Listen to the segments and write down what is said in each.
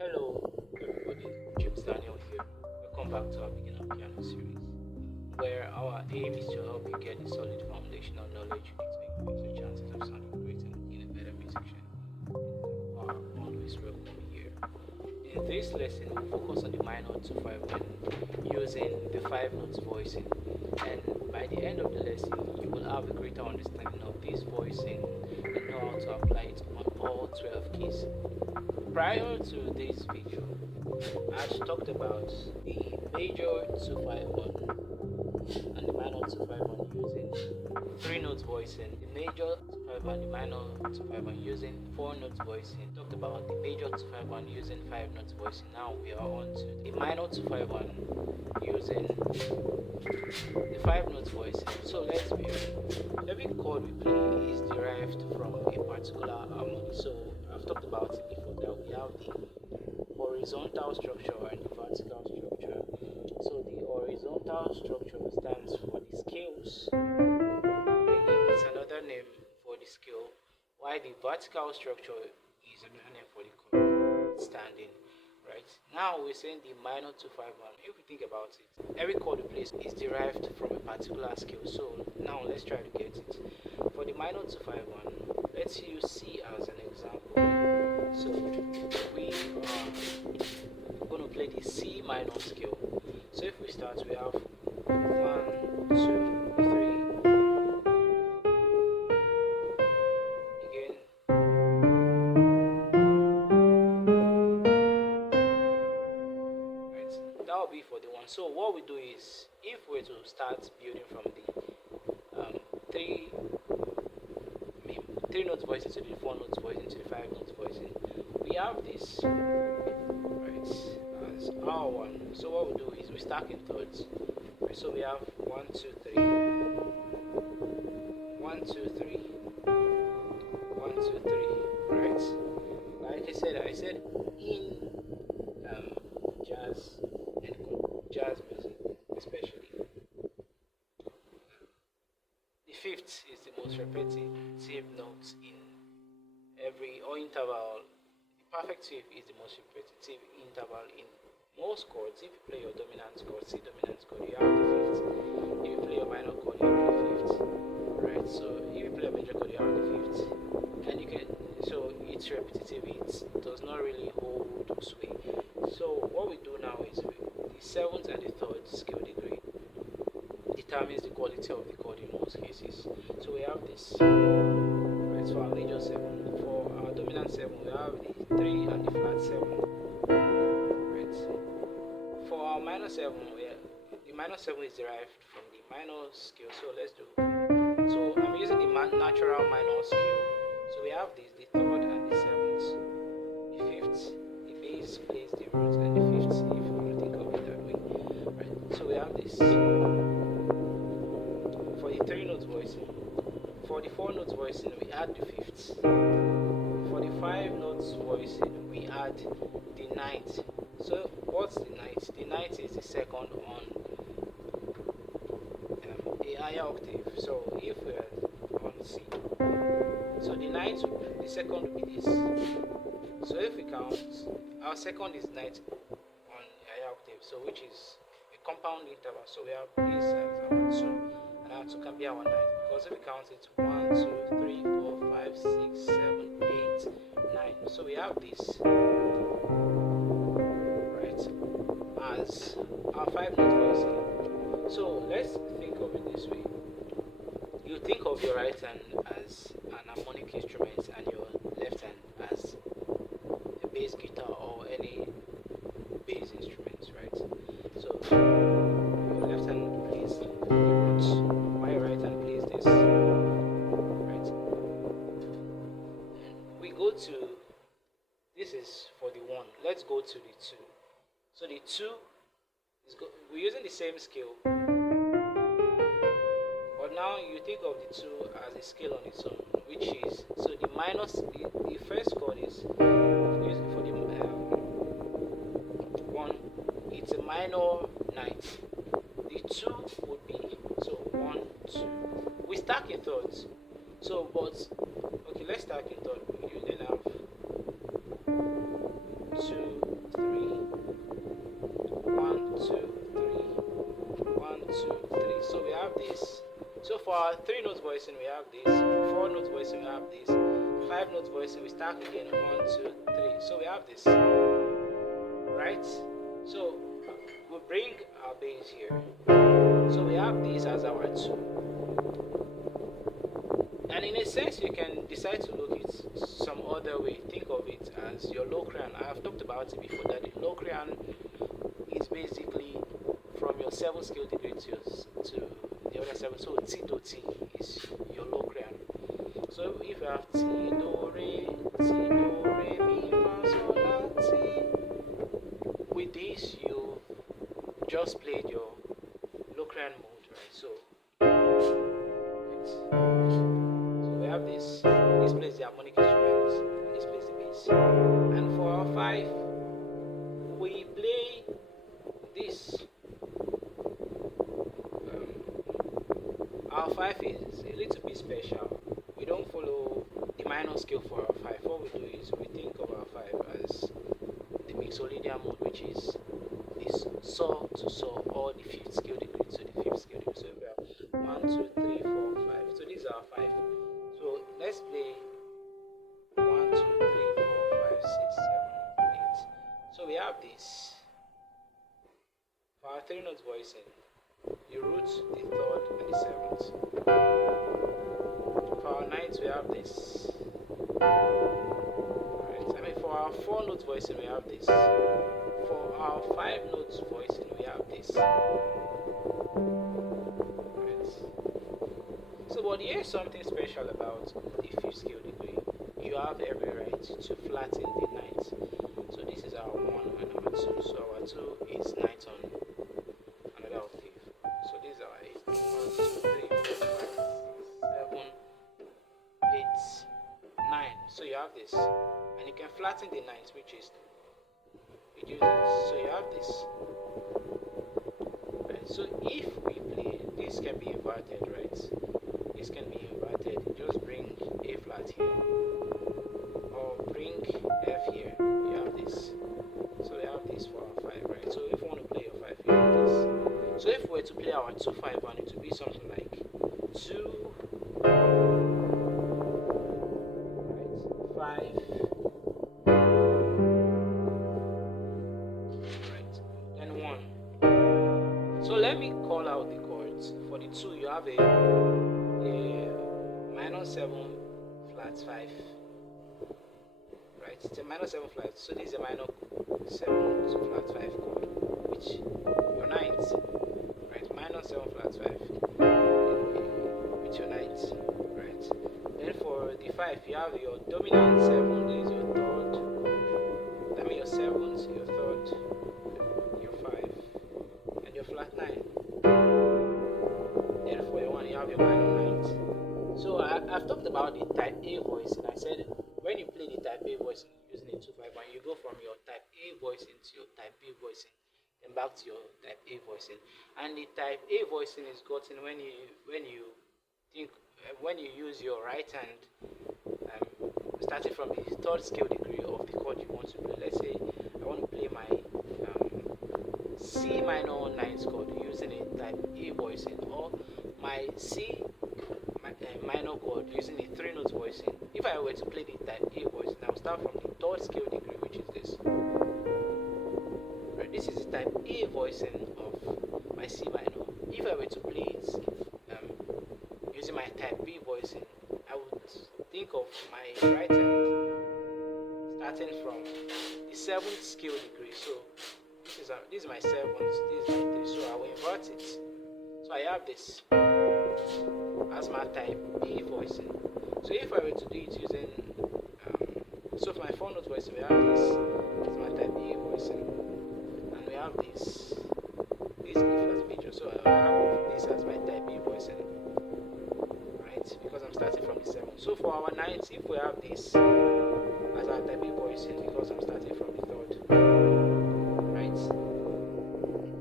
Hello, everybody. James Daniel here. Welcome back to our Beginner Piano series, where our aim is to help you get the solid foundational knowledge you need to increase your chances of sounding great and being a better musician. You are always welcome here. In this lesson, we'll focus on the minor to 5 and using the 5 notes voicing. And by the end of the lesson, you will have a greater understanding of this voicing and know how to apply it on all 12 keys. Prior to this video, I talked about the major 251 and the minor 251 using 3 notes voicing, the major 251 and the minor 251 using 4 notes voicing. Talked about the major 251 using 5 notes voicing. Now we are on to the minor 251 using the 5 notes voicing. So let's be real. Every chord we play is derived from a particular harmony. So I've talked about it before that we have the horizontal structure and the vertical structure. So the horizontal structure stands for the scales. It's another name for the scale, while the vertical structure is another name for the chord standing. Right now we're saying the minor 251. If we think about it, every chord we play is derived from a particular scale. So now let's try to get it. For the minor 251, let's use C as an example. So we are going to play the C minor scale. So if we start, we have 1, 2, 3. Again. Right. That will be for the one. So what we do is, if we're to start building from the three notes voicing to the 4 notes voicing to the 5 notes voicing, we have this right as our one. So what we do is we stack in thirds. Right, so we have 1, 2, 3, 1, 2, 3, 1, 2, 3. Right. Like I said in jazz and jazz music, especially, the fifth is the most repetitive note in every or interval. The perfect fifth is the most repetitive interval in most chords. If you play your dominant chord, C dominant chord, you have the fifth. If you play your minor chord, you have the fifth. Right? So if you play a major chord, you have the fifth. And you can it's repetitive, it does not really hold sway. So what we do now is the seventh and the third scale degree determines the quality of the chord in most cases. So we have this. Right, for our major 7. For our dominant 7, we have the 3 and the flat 7. Right. For our minor 7, the minor 7 is derived from the minor scale. So let's do. So I'm using the natural minor scale. So we have this, the 3rd and the 7th. The 5th, the bass plays the root, and the 5th, if you want to think of it that way. Right. So we have this. For the 3 notes voicing. For the 4 notes voicing, we add the 5th. For the 5 notes voicing, we add the 9th. So what's the 9th? The 9th is the second on a higher octave. So if we're on C, so the 9th, the second will be this. So if we count, our second is 9th on a higher octave, so which is a compound interval. So we have this as our 2. And our 2 can be our 9th, because if we count it 1, 2, 3, 4, 5, 6, 7, 8, 9. So we have this right as our 5 note voicing. So let's think of it this way. You think of your right hand as an harmonic instrument and your left hand as a bass guitar or any bass instrument, right? So your left hand plays the root, while your right hand plays this, right? We go to, this is for the 1. Let's go to the 2. So the 2 we're using the same scale. But now you think of the 2 as a scale on its own, which is, so the minus, the first chord is, for the 1, it's a minor 9th. The 2 would be, so 1, 2. We stack in thirds. So, but, okay, let's stack in third. You then have 2, 3, 1, 2, 3, 1, 2, 3. So we have this. So for our 3 notes voicing, we have this. 4 notes voicing, we have this. 5 notes voicing, we start again. 1, 2, 3. So we have this. Right? So we bring our bass here. So we have this as our 2. And in a sense, you can decide to look it some other way. Think of it as your locrian. I have talked about it before that the locrian is basically from your 7th scale degree to the other 7. So T to T is your locrian. So if you have T, do, re, mi, fa, sol, la, T. With this, you just played your locrian mode, right? So we have this. This plays the harmonic instruments, and this plays the bass. And for our 5, we play this. Our 5 is a little bit special. We don't follow the minor scale for our 5. What we do is we think of our 5 as the mixolydian mode, which is this saw to saw, or the 5th scale degree to the 5th scale degree. So we have 1, 2, 3, 4, 5. So these are our 5. So let's play 1, 2, 3, 4, 5, 6, 7, 8. So we have this. For our 3 notes voicing, you root the 3rd and the 7th. For our 9th, we have this. Right. I mean, for our 4 notes voicing, we have this. For our 5 notes voicing, we have this. Right. So, but here's something special about the 5th scale degree. You have every right to flatten the 9th. So this is our 1 and our 2. So our 2 is 9th on another octave. So these are 8. 1, 2, 3, 4, 5, 6, 7, 8, 9. So you have this. And you can flatten the 9th, which is so you have this. Right. So if we play, this can be inverted, right? This can be inverted. Just bring A flat here, or bring F here. You have this. So we have this for our 5, right? So if you want to play your 5, you have this. So if we were to play our 2, 5, 1, it would be something like 2, right, 5. So let me call out the chords. For the 2, you have a minor 7 flat 5. Right? It's a minor 7 flat. So this is a minor 7 flat 5 chord, which your 9th. Right? Minor 7 flat 5. Which your 9th. Right? Then for the 5, you have your dominant 7, this is your 3rd. That means your 7th, your 3rd, your 5. Your flat 9. Then for your 1, you have your minor 9th. So I've talked about the type A voice, and I said when you play the type A voice using a 251, you go from your type A voicing to your type B voicing, then back to your type A voicing. And the type A voicing is gotten when you use your right hand, starting from the 3rd scale degree of the chord you want to play. Let's say I want to play my C minor 9th chord using a type A voicing, or my C minor chord using a 3 notes voicing. If I were to play the type A voicing, I will start from the 3rd scale degree, which is this. Right, this is the type A voicing of my C minor. If I were to play it using my type B voicing, I would think of my right hand starting from the 7th scale degree. So this is my 7th, this is my 3, so I will invert it. So I have this as my type B voicing. So if I were to do it using, so for my 4 note voicing, we have this as my type A voicing, and we have this E flat major. So I have this as my type B voicing, right? Because I'm starting from the 7th. So for our 9th, if we have this as our type B voicing, because I'm starting from the 3rd.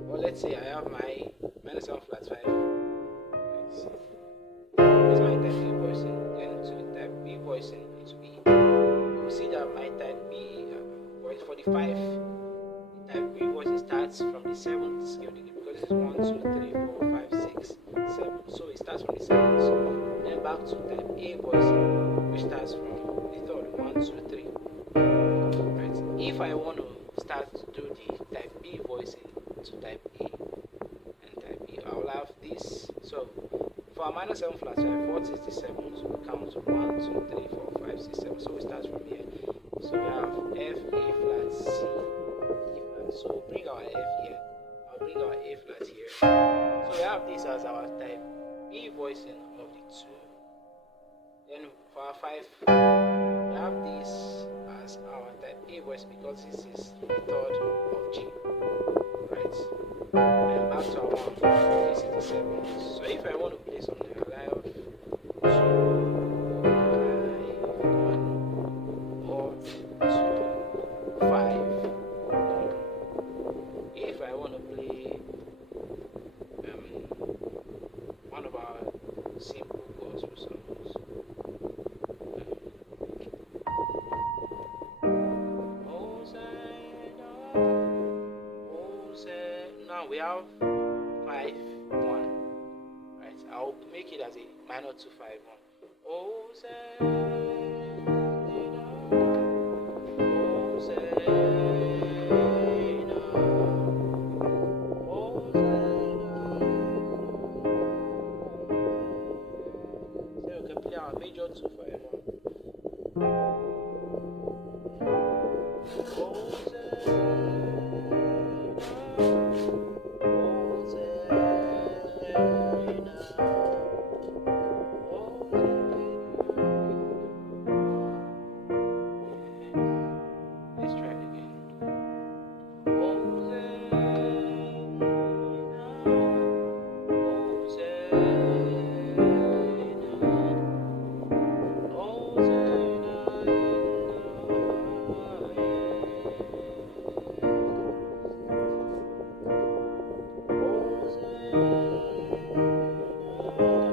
Or let's say I have my minor 7 flat 5. Let's see. This is my type A voicing. Then to the type B voicing, it will be. You will see that my type B voice for the 5 type B voicing starts from the 7th scale degree because it's 1, 2, 3, 4, 5, 6, 7. So it starts from the 7th. Then back to type A voicing, which starts from the 3rd. 1, 2, 3. Right. If I want to start to do the type B voicing to type A and type B, I will have this. So for a minor 7 flat 5, 4th is the 7th. So we count 1, 2, 3, 4, 5, 6, 7. So we start from here. So we have F, A flat, C, E flat. So bring our F here. I'll bring our A flat here. So we have this as our type B voicing of the 2. Then for our 5, we have this as our type A voice because this is the 3rd of G. Right? And back to our 1. This is the 7th. So if I want to play something, I'll have 2, 5, 1, or 2, 5, 1. If I want to play one of our simple gospel songs, now we have 5, 1. Right? I'll make it as a minor 2, 5, 1. So we can play our major 2, 5, 1.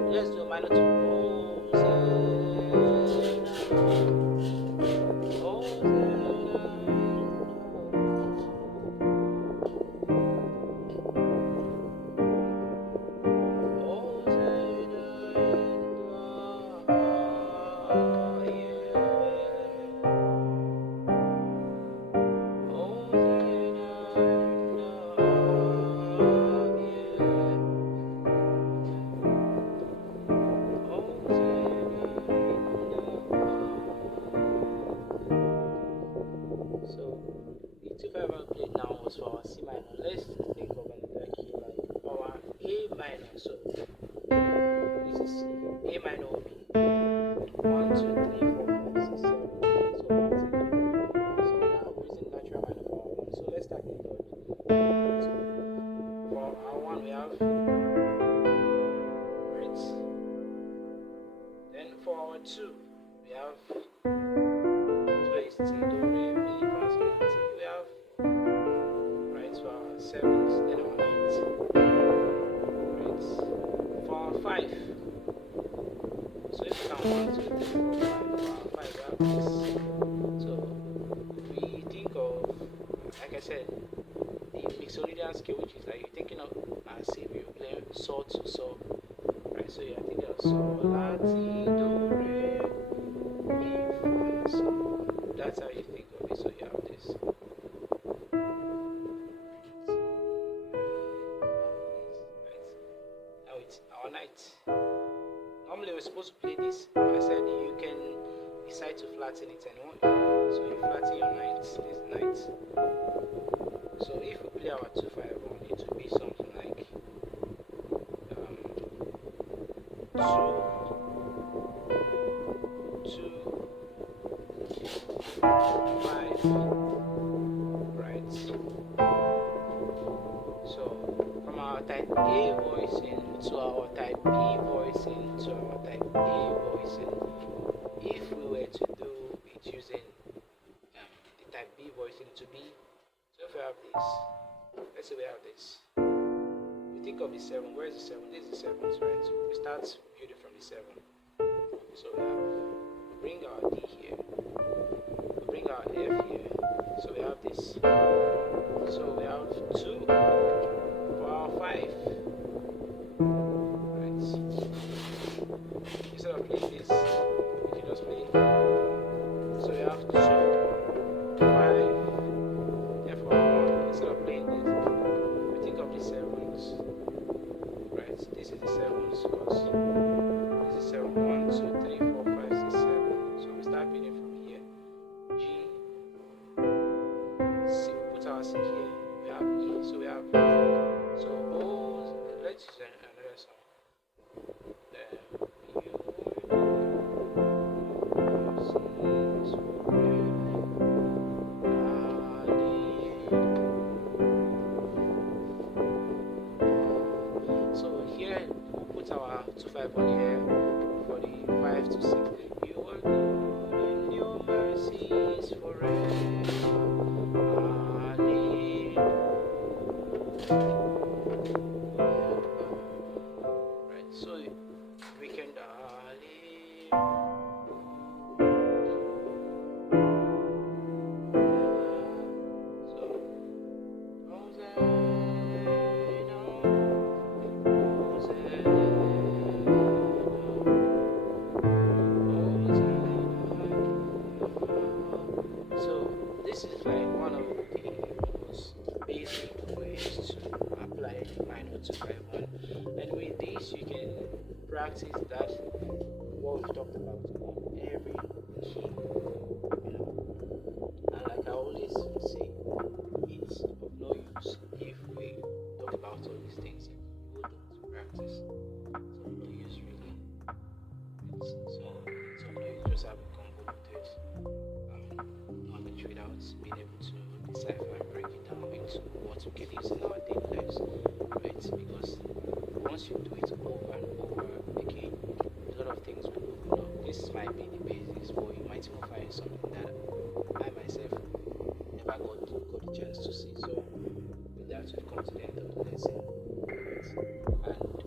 Let's do a minor 2. So the 2, 5 I played now was for our C minor. Let's think of another key like our A minor. So this is C. A minor will be 1, 2, 3, 4, 5, 6, 7. So 1, 2, 3, 4, 5. So now we're using natural minor for our 1. So let's start the chord. So for our 1 we have right. Then for our 2 we have T, do, re, mi, fa, sol, la, ti. We have right for our 7th, then our 9th. Right. For our 5. So if we count 1, 2, 3, 4, 5. For our 5 we have this. So we think of, like I said, the Mixolydian scale, which is like you're thinking of as if you're playing sol to sol. Right. So you're thinking of sol, la, ti, do, re, mi, fa, sol. That's how you think of it. So you have this. Right. Now it's our night. Normally we're supposed to play this. I said you can decide to flatten it anyone. So you flatten your night. This night. So if we play our 2, 5, 1, it will be something like 2, 5, right? So from our type A voicing to our type B voicing to our type A voicing, if we were to do it using the type B voicing to be, so if we have this, let's say we have this, we think of the 7, where is the 7? This is the 7th, right? So we start building from the 7. So we have, bring our D here, bring our F here, so we have this. So the sevens because this is 7, 1, 2, 3, 4, 5, 6, 7. So we start building from here. G, C, put our C here. We have E, so we have. So O's, let's use another song. So here we'll put our 2-5 on here for the 5 to 6. You are good and your mercies forever. Right, so we can this is like one of the most basic ways to apply minor to 5-1, and with this you can practice that what we've talked about on every key, and like I always say, it's of no use if we talk about all these things if you don't practice. It's of no use really. It's of no use just having convoluted knowledge without being able to decipher and break it down into what we can use in our daily lives, right? Because once you do it over and over again, a lot of things will open up. This might be the basics, but you might even find something that I myself never got the chance to see. So with that, we've come to the end of the lesson, right? And